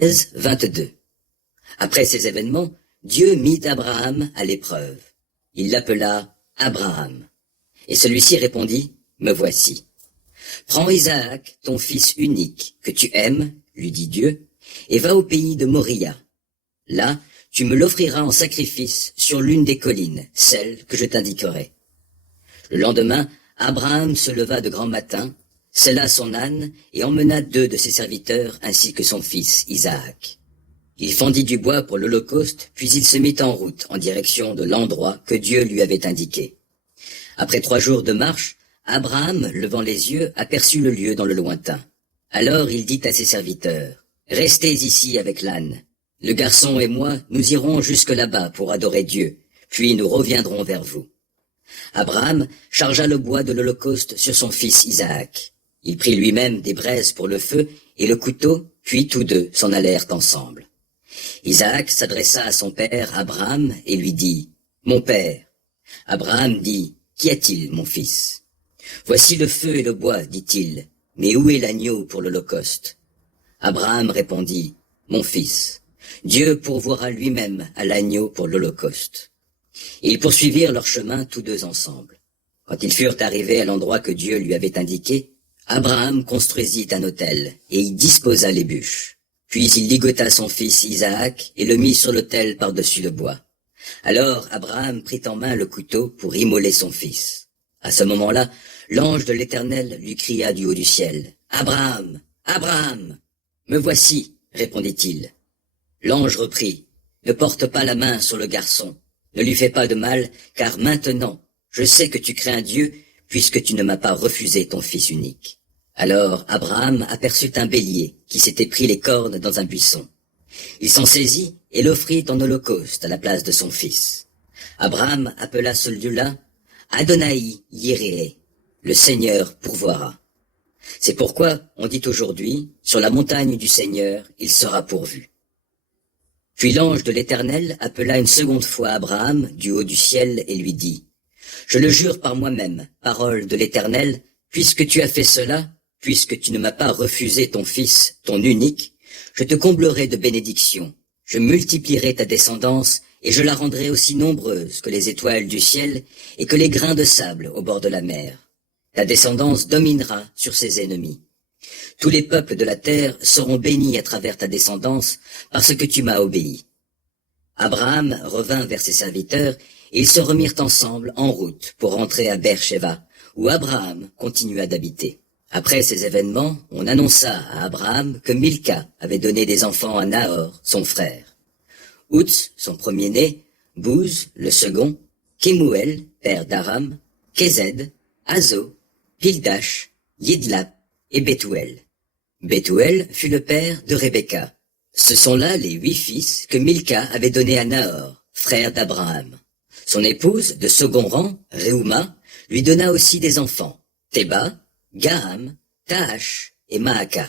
Genèse 22. Après ces événements, Dieu mit Abraham à l'épreuve. Il l'appela Abraham. Et celui-ci répondit, Me voici. Prends Isaac, ton fils unique, que tu aimes, lui dit Dieu, et va au pays de Moria. Là, tu me l'offriras en sacrifice sur l'une des collines, celle que je t'indiquerai. Le lendemain, Abraham se leva de grand matin, sella son âne et emmena 2 de ses serviteurs ainsi que son fils Isaac. Il fendit du bois pour l'holocauste, puis il se mit en route en direction de l'endroit que Dieu lui avait indiqué. Après 3 jours de marche, Abraham, levant les yeux, aperçut le lieu dans le lointain. Alors il dit à ses serviteurs, « Restez ici avec l'âne. Le garçon et moi, nous irons jusque là-bas pour adorer Dieu, puis nous reviendrons vers vous. » Abraham chargea le bois de l'holocauste sur son fils Isaac. Il prit lui-même des braises pour le feu et le couteau, puis tous 2 s'en allèrent ensemble. Isaac s'adressa à son père Abraham et lui dit, « Mon père. » Abraham dit, « Qu'y a-t-il, mon fils ?» « Voici le feu et le bois, dit-il, mais où est l'agneau pour l'holocauste ?» Abraham répondit, « Mon fils, Dieu pourvoira lui-même à l'agneau pour l'holocauste. » Et ils poursuivirent leur chemin tous 2 ensemble. Quand ils furent arrivés à l'endroit que Dieu lui avait indiqué, Abraham construisit un autel et y disposa les bûches. Puis il ligota son fils Isaac et le mit sur l'autel par-dessus le bois. Alors Abraham prit en main le couteau pour immoler son fils. À ce moment-là, l'ange de l'Éternel lui cria du haut du ciel, « Abraham, Abraham !»« Me voici, répondit-il. L'ange reprit, « Ne porte pas la main sur le garçon, ne lui fais pas de mal, car maintenant, je sais que tu crains Dieu, puisque tu ne m'as pas refusé ton fils unique. » Alors Abraham aperçut un bélier qui s'était pris les cornes dans un buisson. Il s'en saisit et l'offrit en holocauste à la place de son fils. Abraham appela ce lieu-là Adonai Yireh, le Seigneur pourvoira. C'est pourquoi on dit aujourd'hui, sur la montagne du Seigneur, il sera pourvu. Puis l'ange de l'Éternel appela une seconde fois Abraham du haut du ciel et lui dit, « Je le jure par moi-même, parole de l'Éternel, puisque tu as fait cela, puisque tu ne m'as pas refusé ton fils, ton unique, je te comblerai de bénédictions, je multiplierai ta descendance et je la rendrai aussi nombreuse que les étoiles du ciel et que les grains de sable au bord de la mer. Ta descendance dominera sur ses ennemis. Tous les peuples de la terre seront bénis à travers ta descendance parce que tu m'as obéi. » Abraham revint vers ses serviteurs et ils se remirent ensemble en route pour rentrer à Beer-Sheva, où Abraham continua d'habiter. Après ces événements, on annonça à Abraham que Milca avait donné des enfants à Nahor, son frère. Outs, son premier-né, Bouz, le second, Kemuel, père d'Aram, Kézed, Azo, Pildash, Yidlap et Bethuel. Bethuel fut le père de Rebecca. Ce sont là les 8 fils que Milca avait donnés à Nahor, frère d'Abraham. Son épouse de second rang, Reuma, lui donna aussi des enfants, Théba, Gaham, Tahash et Maaka.